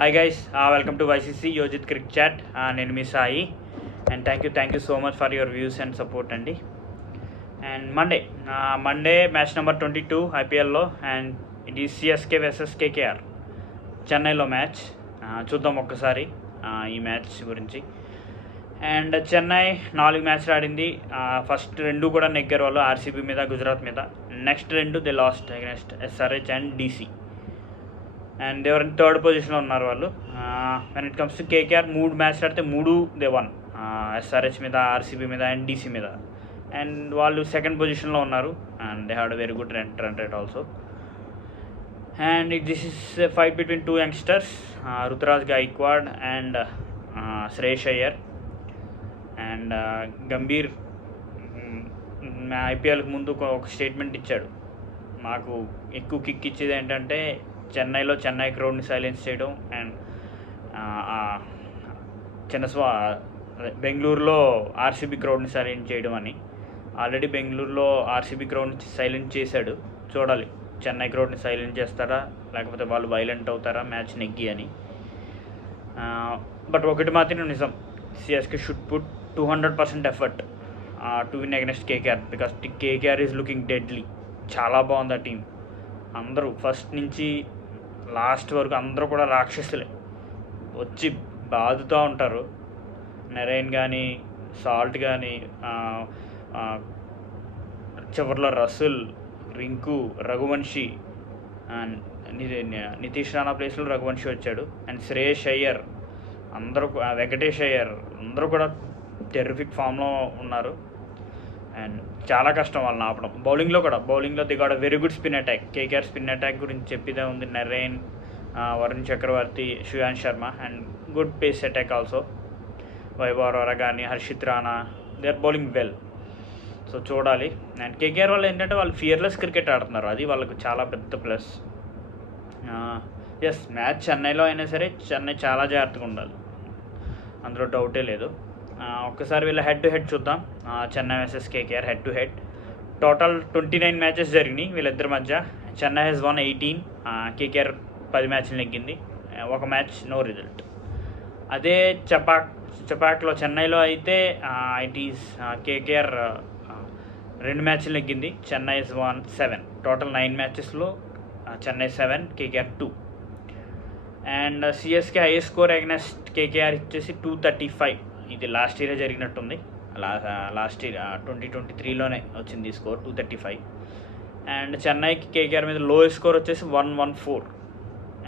Hi guys, welcome to YCC Yojit Cricket Chat. నేను మీ Sai and thank you so much for your views and support అండి. And Monday match number 22 ఐపీఎల్లో and ఇది CSK versus KKR చెన్నైలో match. చూద్దాం ఒక్కసారి ఈ మ్యాచ్ గురించి. అండ్ చెన్నై 4 మ్యాచ్లు ఆడింది. ఫస్ట్ 2 కూడా నెగ్గారు వాళ్ళు, ఆర్సీబీ మీద, గుజరాత్ మీద. Next 2 they lost against SRH and DC. And they are in third పొజిషన్లో ఉన్నారు వాళ్ళు. When it comes to KKR 3 మ్యాచ్లు ఆడితే 3 దే వన్, ఎస్ఆర్హెచ్ మీద, ఆర్సీబీ మీద అండ్ డీసీ మీద. అండ్ వాళ్ళు సెకండ్ పొజిషన్లో ఉన్నారు and they had very good run rate also. And this is fight between 2 youngsters, Ruturaj Gaikwad and Shreyas Iyer. And Gambhir ఐపీఎల్కి ముందు ఒక స్టేట్మెంట్ ఇచ్చాడు, మాకు ఎక్కువ కిక్ ఇచ్చేది ఏంటంటే చెన్నై క్రౌడ్ని సైలెన్స్ చేయడం అండ్ బెంగళూరులో ఆర్సీబీ క్రౌడ్ని సైలెంట్ చేయడం అని. ఆల్రెడీ బెంగళూరులో ఆర్సీబీ క్రౌడ్ని సైలెంట్ చేశాడు, చూడాలి చెన్నై క్రౌడ్ని సైలెంట్ చేస్తారా లేకపోతే వాళ్ళు వైలెంట్ అవుతారా మ్యాచ్ నెగ్గి అని. బట్ ఒకటి మాత్రం నిజం, CSK should put 200% effort to win against KKR because KKR is looking deadly. చాలా బాగుంది ఆ టీం. అందరూ ఫస్ట్ నుంచి లాస్ట్ వరకు అందరూ కూడా రాక్షసులే, వచ్చి బాదుతూ ఉంటారు. నరైన్ కానీ, సాల్ట్ కానీ, చివరిలో రసుల్, రింకు, రఘువంశీ అండ్ నితీష్ రాణా ప్లేస్లో రఘువంశీ వచ్చాడు. అండ్ శ్రేయస్ అయ్యర్, అందరూ వెంకటేష్ అయ్యర్, అందరూ కూడా టెర్రిఫిక్ ఫామ్లో ఉన్నారు. అండ్ చాలా కష్టం వాళ్ళని ఆపడం. బౌలింగ్లో they got very good spin attack. KKR spin attack గురించి చెప్పిదే ఉంది. Narine, Varun Chakravarthy, Shreyans Sharma and good pace attack also. Vaibhav Arora కానీ, Harshit Rana, they are bowling well. So చూడాలి. అండ్ కేకేఆర్ వాళ్ళు ఏంటంటే వాళ్ళు ఫియర్లెస్ క్రికెట్ ఆడుతున్నారు, అది వాళ్ళకు చాలా పెద్ద ప్లస్. ఎస్, మ్యాచ్ చెన్నైలో అయినా సరే చెన్నై చాలా జాగ్రత్తగా ఉండాలి, అందులో డౌటే లేదు. ఒక్కసారి వీళ్ళ హెడ్ టు హెడ్ చూద్దాం. Chennai versus KKR head to head. Total 29 matches జరిగినాయి వీళ్ళిద్దరి మధ్య. చెన్నై హెస్ వన్ 18, కేకేఆర్ 10 మ్యాచ్లు నెగ్గింది, 1 మ్యాచ్ నో రిజల్ట్. అదే చపాక్లో చెన్నైలో అయితే ఇట్ ఈస్ కేకేఆర్ 2 మ్యాచ్లు నెగ్గింది, చెన్నై హెస్ వన్ 7. టోటల్ 9 మ్యాచెస్లో Chennai 7, KKR 2. And CSK highest score against KKR ఇచ్చేసి 235. ఇది లాస్ట్ ఇయరే జరిగినట్టుంది, లాస్ట్ ఇయర్ 2023లోనే వచ్చింది ఈ స్కోర్ 235. అండ్ చెన్నైకి కేకేఆర్ మీద లోయెస్ట్ స్కోర్ వచ్చేసి 114.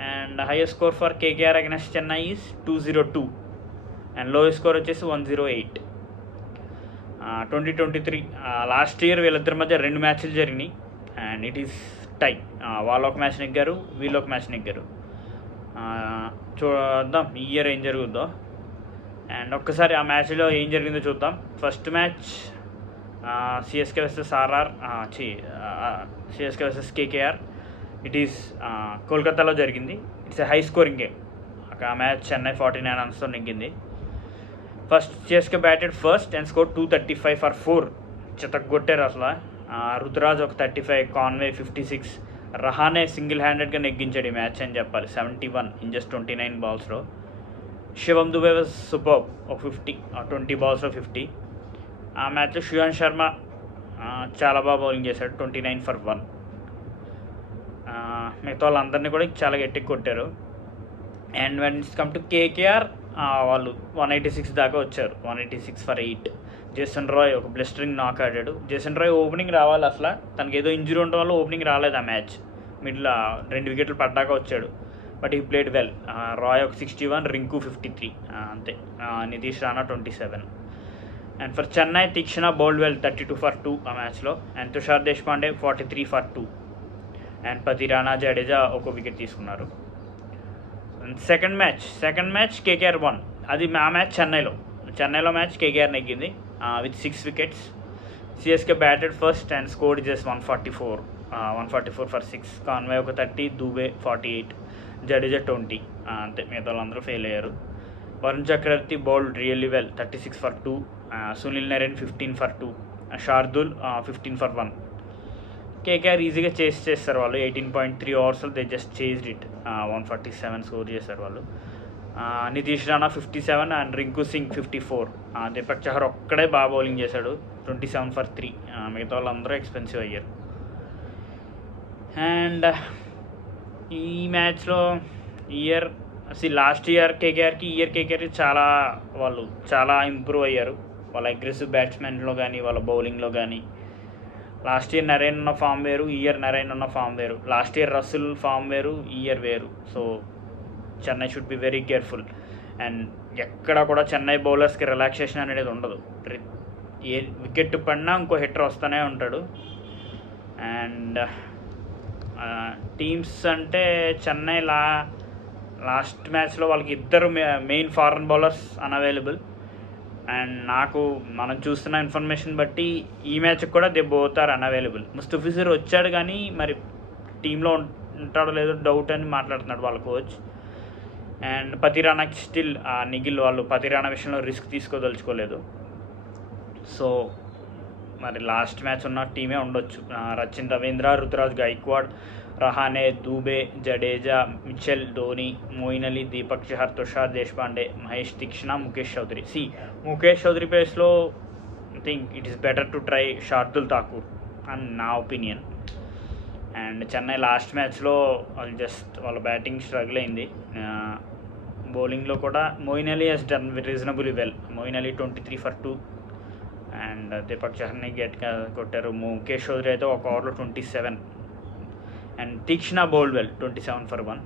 And highest score for KKR against Chennai is 202 and lowest score వచ్చేసి 108. 2023 లాస్ట్ ఇయర్ వీళ్ళిద్దరి మధ్య 2 మ్యాచ్లు జరిగినాయి అండ్ ఇట్ ఈస్ టై. వాళ్ళు ఒక మ్యాచ్ నెగ్గారు, వీళ్ళు ఒక మ్యాచ్ నెగ్గారు. చూద్దాం ఈ ఇయర్ ఏం జరుగుద్దో. అండ్ ఒక్కసారి ఆ మ్యాచ్లో ఏం జరిగిందో చూద్దాం. First match CSK versus CSK versus KKR. It is కోల్కతాలో జరిగింది. It's a high scoring game. ఆ మ్యాచ్ చెన్నై 49 రన్స్తో నెగ్గింది. First CSK batted first and score 235 for 4. చితగ్గొట్టారు అసలు. రుతురాజ్ ఒక 35, కాన్వే 56, రహానే సింగిల్ హ్యాండెడ్గా నెగ్గించాడు ఈ మ్యాచ్ అని చెప్పాలి. 71 ఇన్ జస్ట్ 29 బాల్స్లో. శివం దుబే వాజ్ సూపర్, ఒక 50, 20 బాల్స్లో 50. ఆ మ్యాచ్లో శ్రేయాన్స్ శర్మ చాలా బాగా బౌలింగ్ చేశాడు, 29 ఫర్ 1. మిగతా వాళ్ళందరినీ కూడా చాలా గట్టిగా కొట్టారు. And when it's come to KKR, వాళ్ళు 186 దాకా వచ్చారు, 186 ఫర్ 8. జేసన్ రాయ్ ఒక బ్లిస్టరింగ్ నాక్ ఆడాడు. జేసన్ రాయ్ ఓపెనింగ్ రావాలి, అసలు తనకి ఏదో ఇంజరీ ఉండడం వల్ల ఓపెనింగ్ రాలేదు ఆ మ్యాచ్. మిడిల్ 2 వికెట్లు పడ్డాక వచ్చాడు, but he played well. Roy ఒక 61, రింకు 53 అంతే. Nitish Rana 27. And for Chennai Theekshana bowled well 32 for 2 ఆ మ్యాచ్లో. And Tushar Deshpande 43 for 2. And Pathirana, Jadeja ఒక వికెట్ తీసుకున్నారు. Second match KKR 1. అది ఆ మ్యాచ్ చెన్నైలో మ్యాచ్ కేకేఆర్ నెగ్గింది with 6 wickets. CSK batted first and scored just 144 for 6. Conway ఒక 30, దూబే 48, జడేజా 20 అంతే. మిగతా వాళ్ళందరూ ఫెయిల్ అయ్యారు. Varun Chakravarthy bowled really well, 36 for 2. Sunil Narine 15 for 2. Shardul 15 for 1. KKR ఈజీగా చేస్తారు వాళ్ళు. 18.3 ఓవర్స్లో they just chased it. 147 score చేశారు వాళ్ళు. నితీష్ రాణా 57 అండ్ రింకు సింగ్ 54. దీపక్ చహర్ ఒక్కడే బాగా బౌలింగ్ చేశాడు, 27 for 3. మిగతా వాళ్ళందరూ ఎక్స్పెన్సివ్ అయ్యారు. అండ్ ఈ మ్యాచ్లో లాస్ట్ ఇయర్ కేకేఆర్కి చాలా ఇంప్రూవ్ అయ్యారు. వాళ్ళ అగ్రెసివ్ బ్యాట్స్మెన్లో కానీ వాళ్ళ బౌలింగ్లో కానీ. లాస్ట్ ఇయర్ నరైన్ ఉన్న ఫామ్ వేరు, ఈ ఇయర్ నరైన్ ఉన్న ఫామ్ వేరు. లాస్ట్ ఇయర్ రసుల్ ఫామ్ వేరు, ఈ ఇయర్ వేరు. So Chennai should be very careful. And ఎక్కడ కూడా చెన్నై బౌలర్స్కి రిలాక్సేషన్ అనేది ఉండదు. ఏ వికెట్ పడినా ఇంకో హిట్టర్ వస్తూనే ఉంటాడు. అండ్ టీమ్స్ అంటే చెన్నై లాస్ట్ మ్యాచ్లో వాళ్ళకి ఇద్దరు main foreign bowlers unavailable. And మనం చూస్తున్న ఇన్ఫర్మేషన్ బట్టి ఈ మ్యాచ్కి కూడా they both are unavailable. Mustafizur వచ్చాడు కానీ మరి టీంలో ఉంటాడో లేదో డౌట్ అని మాట్లాడుతున్నాడు వాళ్ళ కోచ్. అండ్ పతిరానాకి స్టిల్ నిఖిల్ వాళ్ళు పతిరానా విషయంలో రిస్క్ తీసుకోదలుచుకోలేదు. సో మరి లాస్ట్ మ్యాచ్ ఉన్న టీమే ఉండొచ్చు. Rachin Ravindra, Ruturaj Gaikwad, Rahane, Dubey, Jadeja, Mitchell, Dhoni, Moeen Ali, Deepak Chahar, Tushar Deshpande, Mahesh తీక్షణ, ముఖేష్ చౌదరి. ముఖేష్ చౌదరి ప్లేస్లో I think it is better to try Shardul Thakur అని నా ఒపీనియన్. అండ్ చెన్నై లాస్ట్ మ్యాచ్లో వాళ్ళ బ్యాటింగ్ స్ట్రగుల్ అయింది. బౌలింగ్లో కూడా Moeen Ali has done reasonably well. Moeen Ali 23 for 2 and Deepak చహర్ని కొట్టారు. ముఖేష్ చౌదరి అయితే ఒక ఓవర్లో 27 and Theekshana bowled well 27 for 1.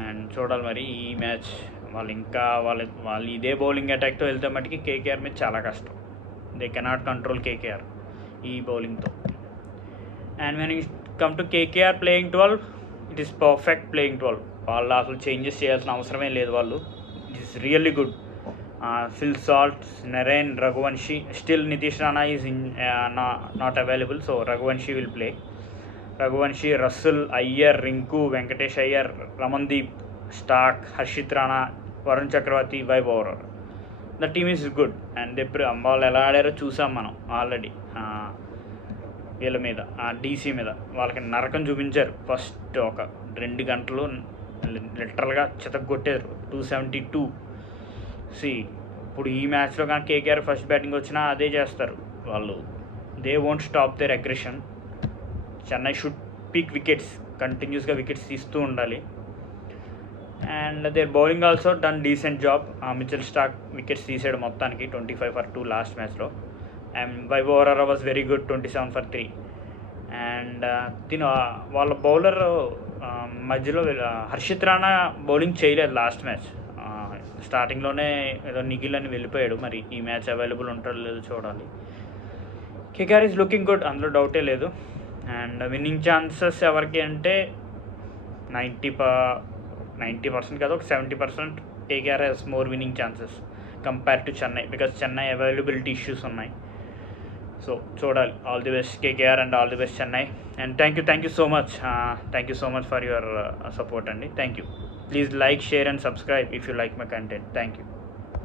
And చూడాలి మరి ఈ మ్యాచ్ వాళ్ళు ఇదే బౌలింగ్ అటాక్తో వెళ్తే మటుకి కేకేఆర్ మీద చాలా కష్టం. దే కెనాట్ కంట్రోల్ కేకేఆర్ ఈ బౌలింగ్తో. And when you come to KKR playing 12, it is perfect playing 12. వాళ్ళు అసలు చేంజెస్ చేయాల్సిన అవసరమే లేదు. వాళ్ళు it is really good. Phil Salt, Narine, Raghuvanshi. Still Nitish Rana is not available, so Raghuvanshi will play. Raghuvanshi, Russell, Iyer, Rinku, Venkatesh Iyer, Ramandeep, Starc, Harshit Rana, Varun Chakravarthy, Vaibhav overall. The team is good. And వాళ్ళు ఎలా ఆడారో చూసాం మనం ఆల్రెడీ. వీళ్ళ మీద డీసీ మీద వాళ్ళకి నరకం చూపించారు. ఫస్ట్ ఒక 2 గంటలు లిటరల్గా చితగొట్టారు. 272. ఇప్పుడు ఈ మ్యాచ్లో కానీ కేకేఆర్ ఫస్ట్ బ్యాటింగ్ వచ్చినా అదే చేస్తారు వాళ్ళు. They won't stop their aggression. Chennai should pick wickets, కంటిన్యూస్గా వికెట్స్ తీస్తూ ఉండాలి. And their bowling also done decent job. Mitchell Starc wickets తీసాడు మొత్తానికి 25 for 2 లాస్ట్ మ్యాచ్లో. And Vaibhav overall was very good 27 for 3. And వాళ్ళ బౌలర్ మధ్యలో హర్షిత్ రాణా బౌలింగ్ చేయలేదు లాస్ట్ మ్యాచ్. స్టార్టింగ్లోనే ఏదో నిఖిల్ అని వెళ్ళిపోయాడు. మరి ఈ మ్యాచ్ అవైలబుల్ ఉంటాడో లేదో చూడాలి. కేకేఆర్ ఈజ్ లుకింగ్ గుడ్, అందులో డౌటే లేదు. అండ్ విన్నింగ్ ఛాన్సెస్ ఎవరికి అంటే 90% కాదు, ఒక 70% KKR has more winning chances compare to Chennai, because Chennai availability issues ఉన్నాయి. సో చూడాలి. All the best KKR and all the best Chennai. And thank you so much for your support అండి. Thank you. Please like, share and subscribe if you like my content. Thank you.